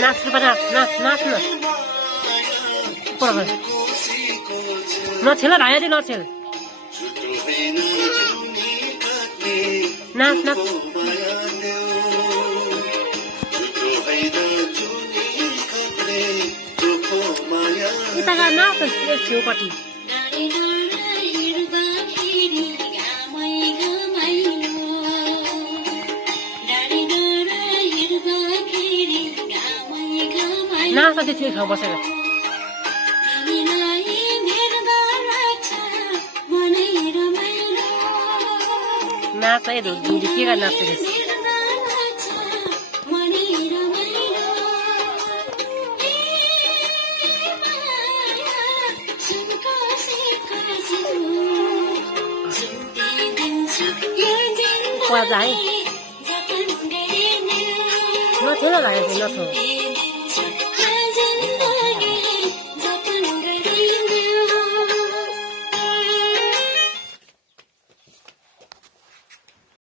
नाच्नु पर्छ नाच्नु नछेल भाइ चाहिँ नछेल नाच यता गा नाच छेउपट्टि नाच त्यो ठाउँ बसेर नाच है धुली के गर्न नाच्दैछ क्वाजा है नछेल भाइ नछो